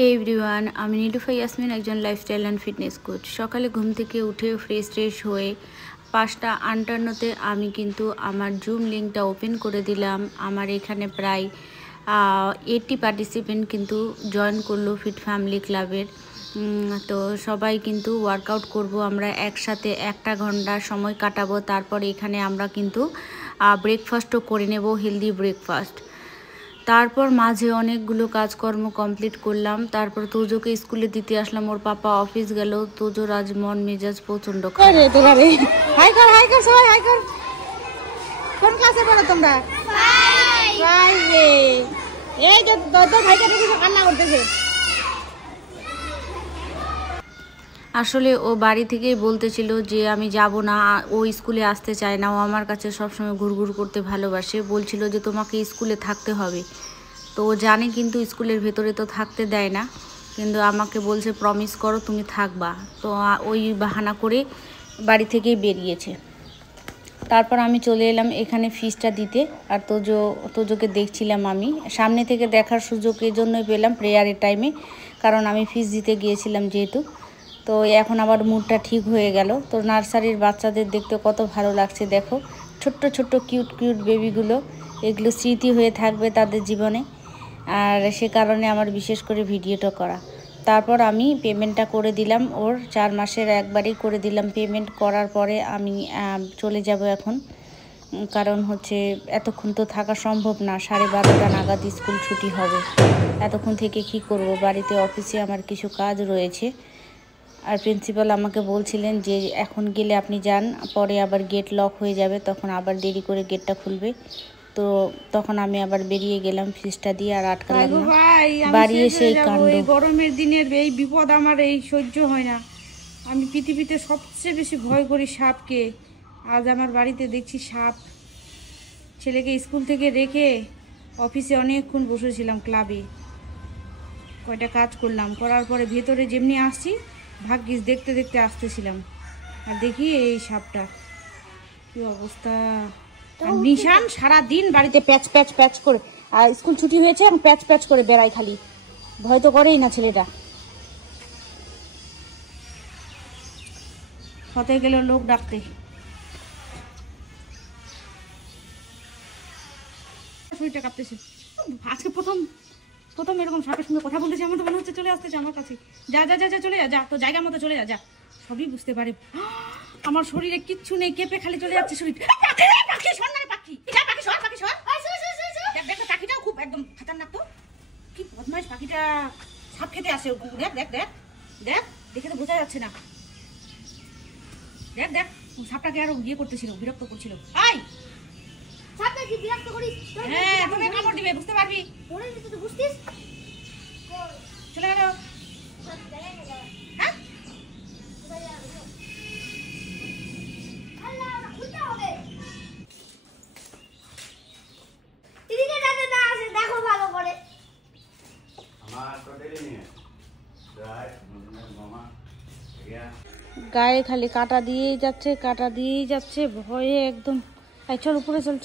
হে everyone, আমি নীলুফা ইয়াসমিন, একজন lifestyle and fitness coach. সকালে ঘুম থেকে উঠে ফ্রেশ হয়ে 5:58-তে আমি কিন্তু আমার জুম লিঙ্কটা ওপেন করে দিলাম। আমার এখানে প্রায় 80 পার্টিসিপেন্ট কিন্তু জয়েন করলো ফিট ফ্যামিলি ক্লাবের। তো সবাই কিন্তু ওয়ার্কআউট করব, আমরা একসাথে 1 ঘন্টা সময় কাটাবো। তারপর এখানে আমরা কিন্তু ব্রেকফাস্টও করে নেব, হেলদি ব্রেকফাস্ট। তারপর মাঝে অনেকগুলো কাজকর্ম কমপ্লিট করলাম। তারপর তোজোকে স্কুলে দিতে আসলাম, ওর পাপা অফিস গেল। তোজোর আজ মন মেজাজ প্রচন্ড খারাপ। কোন ক্লাসে পড়ো তোমরা? এই যে ভাইটা দেখি কান্না করতেছে। আসলে ও বাড়ি থেকেই বলতেছিল যে আমি যাব না, ও স্কুলে আসতে চায় না। ও আমার কাছে সবসময় ঘুরঘুর করতে ভালোবাসে। বলছিল যে তোমাকে স্কুলে থাকতে হবে। তো ও জানে কিন্তু স্কুলের ভেতরে তো থাকতে দেয় না, কিন্তু আমাকে বলছে প্রমিস করো তুমি থাকবা। তো ওই বাহানা করে বাড়ি থেকেই বেরিয়েছে। তারপর আমি চলে এলাম এখানে ফিসটা দিতে। আর তোজোকে দেখছিলাম, আমি সামনে থেকে দেখার সুযোগ এই জন্যই পেলাম প্রেয়ারের টাইমে, কারণ আমি ফিস দিতে গিয়েছিলাম যেহেতু। তো এখন আবার মুডটা ঠিক হয়ে গেল। তো নার্সারির বাচ্চাদের দেখতে কত ভালো লাগছে, দেখো ছোট্ট ছোট্ট কিউট বেবিগুলো। এগুলো স্মৃতি হয়ে থাকবে তাদের জীবনে, আর সে কারণে আমার বিশেষ করে ভিডিওটা করা। তারপর আমি পেমেন্টটা করে দিলাম, ওর 4 মাসের একবারেই করে দিলাম। পেমেন্ট করার পরে আমি চলে যাব এখন, কারণ হচ্ছে এতক্ষণ তো থাকা সম্ভব না। 12:30 নাগাদ স্কুল ছুটি হবে। এতক্ষণ থেকে কি করব, বাড়িতে অফিসে আমার কিছু কাজ রয়েছে। আর প্রিন্সিপাল আমাকে বলছিলেন যে এখন গেলে আপনি যান, পরে আবার গেট লক হয়ে যাবে, তখন আবার দেরি করে গেটটা খুলবে। তো তখন আমি আবার বেরিয়ে গেলাম ফিসটা দিয়ে, আর আটকালাম না। বাড়ি এসে এই কাণ্ড। গরমের দিনের এই বিপদ আমার এই সহ্য হয় না। আমি পৃথিবীতে সবচেয়ে বেশি ভয় করি সাপকে। আজ আমার বাড়িতে দেখছি সাপ। ছেলেকে স্কুল থেকে রেখে অফিসে অনেকক্ষণ বসেছিলাম, ক্লাবে কয়টা কাজ করলাম, করার পরে ভেতরে যেমনি আসছি ভাগ্যিস দেখতে দেখতে আসতেছিলাম, আর দেখি এই সাপটা। কি অবস্থা! নিশান সারাদিন বাড়িতে প্যাচ করে, আর স্কুল ছুটি হয়েছে এখন প্যাচ করে বেড়াই, খালি ভয় তো করেই না ছেলেটা। হতে গেল লোক ডাকতে। শরীরটা কাঁপতেছে। আজকে প্রথম এরকম সাপের সঙ্গে কথা বলতেছি, আমার তো মনে হচ্ছে চলে আসতেছে আমার কাছে। যা চলে যা তো জায়গা মতো চলে যা। সবই বুঝতে পারে। আমার শরীরে কিচ্ছু নেই, কেঁপে খালি চলে যাচ্ছে শরীর। পাখিটাও খুব একদম খাতারনাক। তো কি বদমাইশ পাখিটা, সাপ খেতে আসে। দেখ দেখে তো বোঝা যাচ্ছে না। দেখ সাপটাকে আরো করতেছিল, বিরক্ত করছিল। হ্যাঁ, তুমি কামড় দিবে, বুঝতে পারবি। চলে গেল। গায়ে খালি কাটা দিয়েই যাচ্ছে, ভয়ে একদম। চল উপরে চল।